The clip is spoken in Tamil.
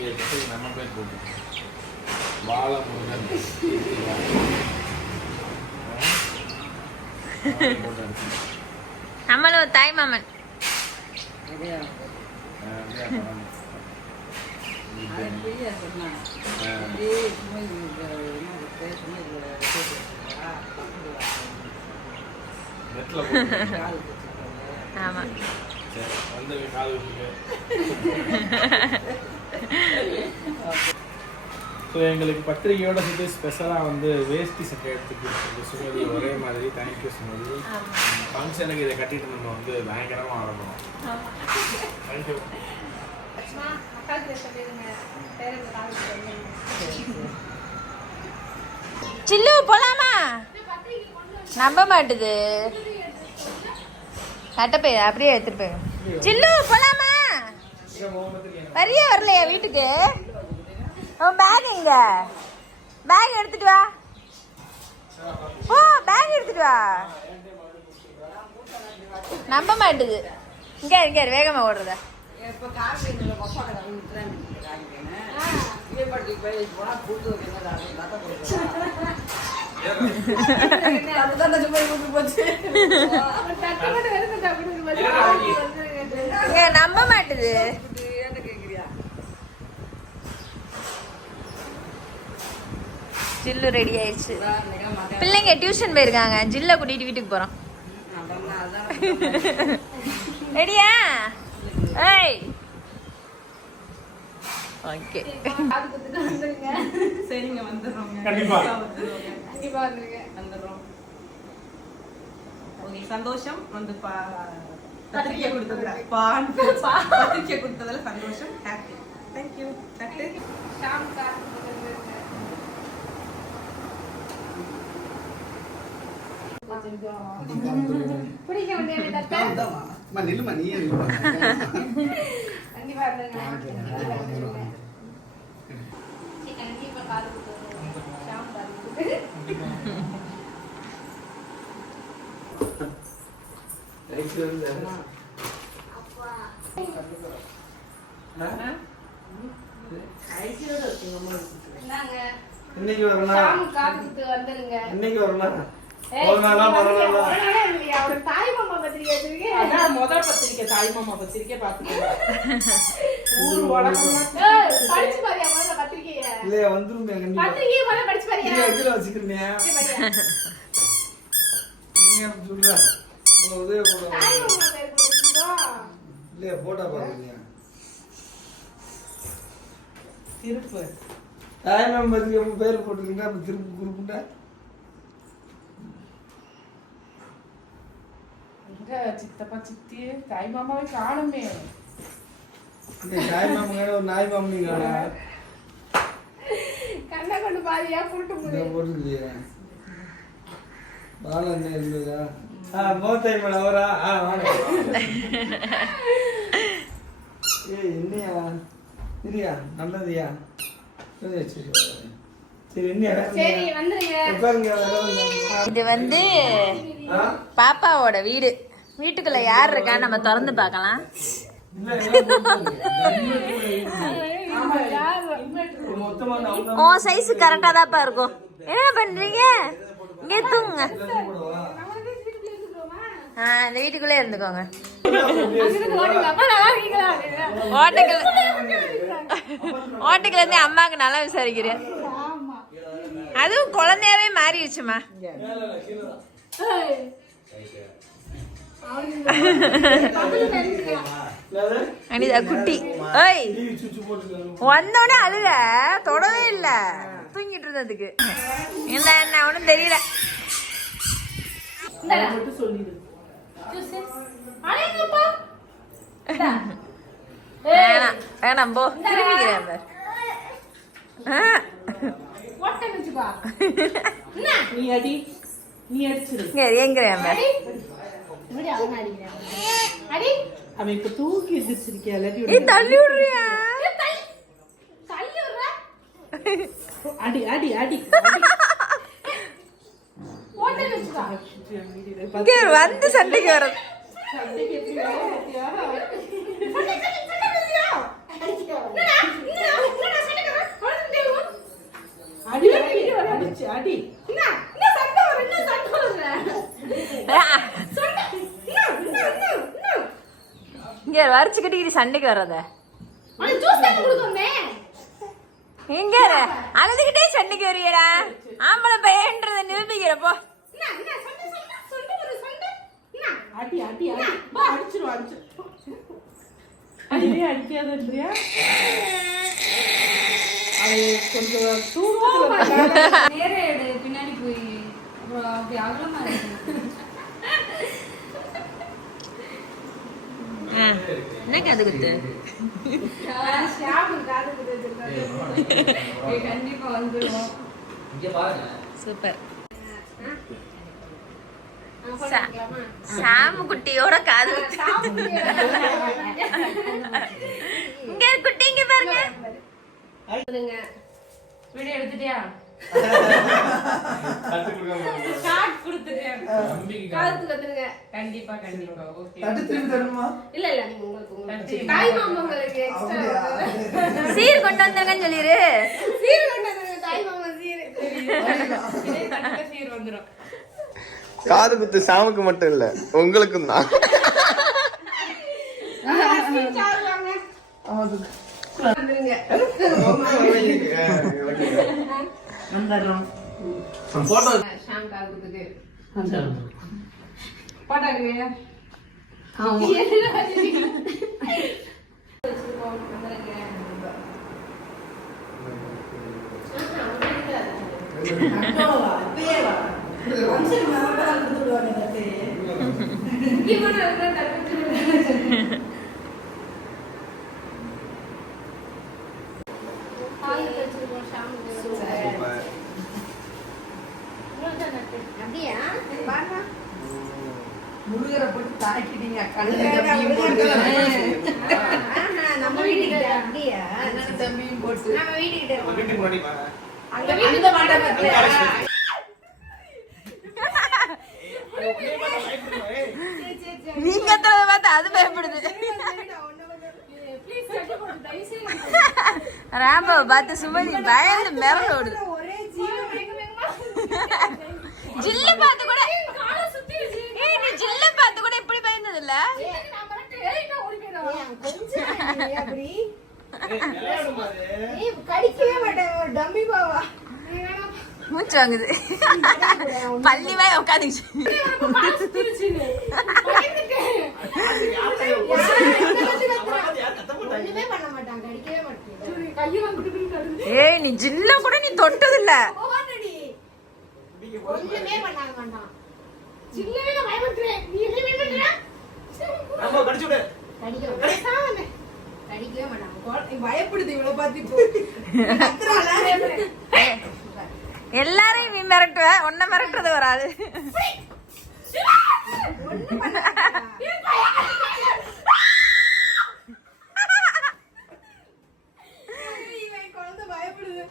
நம்ம பேர் போட்டு பாலமுருகன் நம்மளும் தாய் மாமன். ஆமா. வந்து ஸோ எங்களுக்கு பத்திரிகையோட சேர்த்து ஸ்பெஷலாக வந்து வேஷ்டி சட்டை எடுத்து கொடுத்துருக்கு சுமதி ஒரே மாதிரி. Thank you Sumathi. ஃபங்க்ஷனுக்கு இதை கட்டிட்டு நம்ம வந்து பயங்கரமாக ஆரம்பம் தேங்க்யூ சில்லு போலாமா? நம்ப மாட்டுது. சட்டப்பை அப்படியே எடுத்துட்டு போய் சில்லு போலாமா? வரியா வரலையா வீட்டுக்கு. உன் பேக் எங்க? பேக் எடுத்துட்டு வா. ஓ பேக் எடுத்துட்டு வா. நம்ப மாட்டுது. இங்க இங்க வேகமா ஓடுறத. நம்ப மாட்டுது எங்களை பப்பா கடை வாங்கி தான் காமிக்கணும் இதே பாட்டி போய் போனா கூட்டு என்ன ரத்தம் கொடுக்குறோம் அதுதான் சும்மா கூட்டு போச்சு இங்க நம்ப மாட்டுது ஏன்னு கேக்குறியா ஜில்லு ரெடி ஆயிடுச்சு பிள்ளைங்க டியூஷன் போயிருக்காங்க. ஜில்ல கூட்டிட்டு வீட்டுக்கு போறோம். ரெடியா ஏய். ஓகே சரிங்க வந்துடுறோங்க கண்டிப்பா. வந்துடுறோம். ஓகே சந்தோஷம் வந்து பா பத்திரிக்கை கொடுத்ததுல பான் பத்திரிக்கை கொடுத்ததுல சந்தோஷம் ஹாப்பி தேங்க்யூ தட்டு. நில்லுமா நீ நில்லுமா. இன்னைக்கு வரணும் இன்னைக்கு வரணும் முதல் பத்திரிக்கை தாய் மாமா பத்திரிக்கை பார்த்துக்கலாம் இல்லையா வந்துருமே கண்டிப்பா இல்லையா கீழே வச்சுக்கிறீங்க நீ அப்படி சொல்ற உங்க உதவி கூட இல்லையா போட்டா பாருங்க திருப்பு தாய் மேம் பத்திரிக்கை உங்க பேர் போட்டுருக்கீங்க அப்ப திருப்பி குறுக்குண்டா எங்க சித்தப்பா சித்தி தாய் மாமாவை காணுமே இந்த தாய் மாமங்க ஒரு நாய் மாமனிங்க கண்ணை கொண்டு பாதியா புருட்டு இந்த போட்டுருக்கீங்க பாலம் என்ன இருந்ததா ஆ மோத்தாய் மேடம் அவரா ஆ வாங்க ஏய் என்னையா இல்லையா நல்லதுயா சரி சரி சரி என்ன சரி வந்துருங்க உட்காருங்க வேற ஒண்ணும் இல்ல. இது வந்து ஆ? பாப்பாவோட வீடு. வீட்டுக்குள்ள யார் இருக்கா? நம்ம திறந்து பார்க்கலாம். ஓ உன் சைஸ் கரெக்டா தான்ப்பா இருக்கும். என்ன பண்றீங்க? இங்கே தூங்குங்க. ஆ இந்த வீட்டுக்குள்ளே இருந்துக்கோங்க. அப்பா நல்லா இருந்து அம்மாவுக்கு நல்லா விசாரிக்கிறேன் அதுவும் குழந்தையாவே மாறிடுச்சுமா. அனிதா குட்டி. ஏய் வந்தோடனே அழுக. தொடவே இல்ல. தூங்கிட்டு இருந்ததுக்கு இல்ல என்ன ஒண்ணும் தெரியல. வேணாம் வேணாம் போ. திரும்பிக்கிறேன் பார். நீ அடி நீ அடிச்சிரு. பார். அவன் இப்ப தூக்கி எதிர்ச்சிருக்கியா இல்லாட்டி ஏய் தள்ளி விடுறியா அடி அடி அடி இங்க வந்து சண்டைக்கு வர அடி அடி அடிச்சு அடி இங்க வரிச்சு கட்டிக்கிட்டு சண்டைக்கு வர்றத எங்க? அழுதுகிட்டே சண்டைக்கு வரியடா. ஆம்பளை பையன்றத நிரூபிக்கிறப்போ அடி அடி அடி. அடிச்சிரும் அடிச்சிரும் அடியே அடிக்காதன்றியா அது கொஞ்சம் தூரத்துல பின்னாடி போய். அப்புறம் அப்படி அகலமா இருக்கு. என்ன காது குத்து? சூப்பர். சாமு குட்டியோட காது குத்து. இங்க குட்டி இங்க பாருங்க வீடியோ எடுத்துட்டியா? கண்டிப்பா கண்டிப்பா ஓகே இல்ல இல்ல நீங்க உங்களுக்கு உங்களுக்கு சரி. தாய் மாமங்களுக்கு எக்ஸ்ட்ரா சீர் கொண்டு வந்துருங்கன்னு சொல்லிரு சீர் கொண்டாந்து தாய் மாமா சீர் இதே தட்டுல சீர் வந்துடும் காது குத்து சாமுக்கு மட்டும் இல்ல உங்களுக்கும் தான் வந்துருங்க வந்துடுறோம் போட்டோ ஷாம் போட்டாங்க அப்படியா பாருங்க முருகரை போட்டு தாக்கிட்டீங்க. ஆஹா, நம்ம வீட்டுக்கிட்ட அப்படியா? தம்பியும் போட்டு? நம்ம வீட்டுக்கிட்ட இருக்கோம். வீட்டுக்கு முன்னாடி வாங்க. அங்க வீட்டுக்கு மண்டபத்துல நீங்க பார்த்து அது பயப்படுது. ராம்பாவை பார்த்து சுமதி பயந்து மிரண்டு ஓடுது. ஜில்லு பார்த்து கூட ஏய் நீ ஜில்லு பார்த்து கூட இப்படி பயந்தது இல்ல? கடிக்கவே மாட்டேன் டம்மி பாவா. மூச்சு வாங்குது. பள்ளி வாய் உட்காந்துச்சு ஏய் நீ ஜில்ல கூட நீ தொட்டது இல்ல. ஒண்ணுமே நான் நீ என்ன பயமுறுத்துற? கடிச்சு விடு. கடிக்கவே பயப்படுது இவ்வளவு பார்த்து இப்போ? எல்லாரையும் நீ மிரட்டுவ. உன்னை மிரட்டுறது வராது. பயப்படுது.